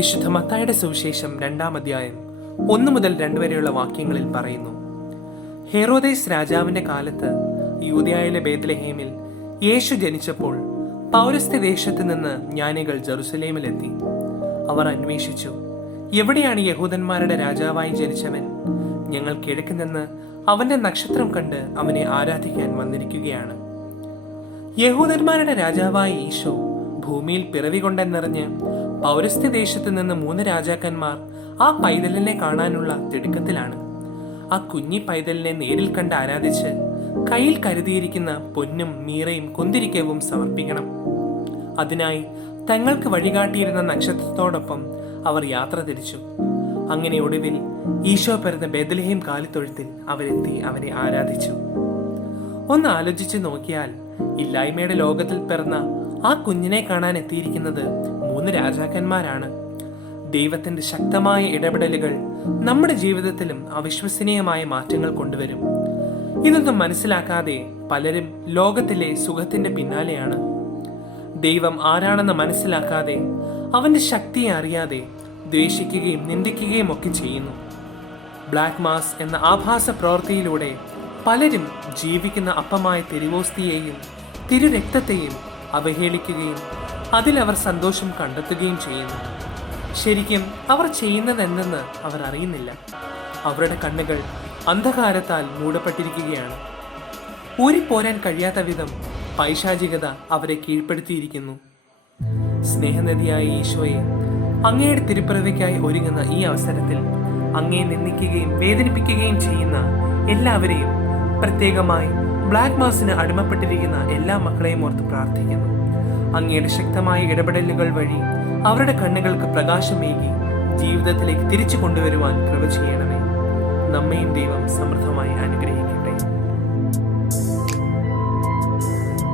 വിശുദ്ധ മത്തായുടെ സുവിശേഷം രണ്ടാം അധ്യായം ഒന്നു മുതൽ രണ്ട് വരെയുള്ള വാക്യങ്ങളിൽ പറയുന്നു. ഹെറോദേസ് രാജാവിന്റെ കാലത്ത് യൂതിയായിലെ ബേദ്ലഹേമിൽ യേശു ജനിച്ചപ്പോൾ പൗരസ്ത്യ ദേശത്ത് നിന്ന് ജ്ഞാനികൾ ജെറുസലേമിലെത്തി. അവർ അന്വേഷിച്ചു എവിടെയാണ് യഹൂദന്മാരുടെ രാജാവായി ജനിച്ചവൻ? ഞങ്ങൾ കിഴക്ക് നിന്ന് അവന്റെ നക്ഷത്രം കണ്ട് അവനെ ആരാധിക്കാൻ വന്നിരിക്കുകയാണ്. യഹൂദന്മാരുടെ രാജാവായ ഈശോ ഭൂമിയിൽ പിറവി കൊണ്ടെന്നറിഞ്ഞ് പൗരസ്ത്യ ദേശത്ത് നിന്ന് മൂന്ന് രാജാക്കന്മാർ ആ പൈതലിനെ കാണാനുള്ള തിടുക്കത്തിലാണ്. ആ കുഞ്ഞി പൈതലിനെ നേരിൽ കണ്ട് ആരാധിച്ച് കയ്യിൽ കരുതിയിരിക്കുന്ന പൊന്നും മീറയും കുന്തിരിക്കവും സമർപ്പിക്കണം. അതിനായി തങ്ങൾക്ക് വഴികാട്ടിയിരുന്ന നക്ഷത്രത്തോടൊപ്പം അവർ യാത്ര തിരിച്ചു. അങ്ങനെ ഒടുവിൽ ഈശോ പിറന്ന ബെദലഹീം കാലിത്തൊഴുത്തിൽ അവരെത്തി അവനെ ആരാധിച്ചു. ഒന്ന് ആലോചിച്ച് നോക്കിയാൽ ഇല്ലായ്മയുടെ ലോകത്തിൽ പിറന്ന ആ കുഞ്ഞിനെ കാണാൻ എത്തിയിരിക്കുന്നത് മൂന്ന് രാജാക്കന്മാരാണ്. ദൈവത്തിന്റെ ശക്തമായ ഇടപെടലുകൾ നമ്മുടെ ജീവിതത്തിലും അവിശ്വസനീയമായ മാറ്റങ്ങൾ കൊണ്ടുവരും. ഇതൊന്നും മനസ്സിലാക്കാതെ പലരും ലോകത്തിലെ സുഖത്തിന്റെ പിന്നാലെയാണ്. ദൈവം ആരാണെന്ന് മനസ്സിലാക്കാതെ അവന്റെ ശക്തിയെ അറിയാതെ ദ്വേഷിക്കുകയും നിന്ദിക്കുകയും ഒക്കെ ചെയ്യുന്നു. ബ്ലാക്ക് മാസ് എന്ന ആഭാസ പ്രവൃത്തിയിലൂടെ പലരും ജീവിക്കുന്ന അപ്പമായ തിരുവോസ്തിയെയും തിരുരക്തത്തെയും അവഹേളിക്കുകയും അതിലവർ സന്തോഷം കണ്ടെത്തുകയും ചെയ്യുന്നു. ശരിക്കും അവർ ചെയ്യുന്നതെന്തെന്ന് അവർ അറിയുന്നില്ല. അവരുടെ കണ്ണുകൾ അന്ധകാരത്താൽ മൂടപ്പെട്ടിരിക്കുകയാണ്. ഊരിപ്പോരാൻ കഴിയാത്ത വിധം പൈശാചികത അവരെ കീഴ്പ്പെടുത്തിയിരിക്കുന്നു. സ്നേഹനദിയായ ഈശോയെ അങ്ങയുടെ തിരുപ്പിറവിക്കായി ഒരുങ്ങുന്ന ഈ അവസരത്തിൽ അങ്ങയെ നിന്ദിക്കുകയും വേദനിപ്പിക്കുകയും ചെയ്യുന്ന എല്ലാവരെയും പ്രത്യേകമായി ബ്ലാക്ക് മാസിന് അടിമപ്പെട്ടിരിക്കുന്ന എല്ലാ മക്കളെയും ഓർത്ത് പ്രാർത്ഥിക്കുന്നു. അങ്ങയുടെ ശക്തമായ ഇടപെടലുകൾ വഴി അവരുടെ കണ്ണുകൾക്ക് പ്രകാശമേകി ജീവിതത്തിലേക്ക് തിരിച്ചു കൊണ്ടുവരുവാൻ കൃപ ചെയ്യണമേ. നമ്മയും ദൈവം സമൃദ്ധമായി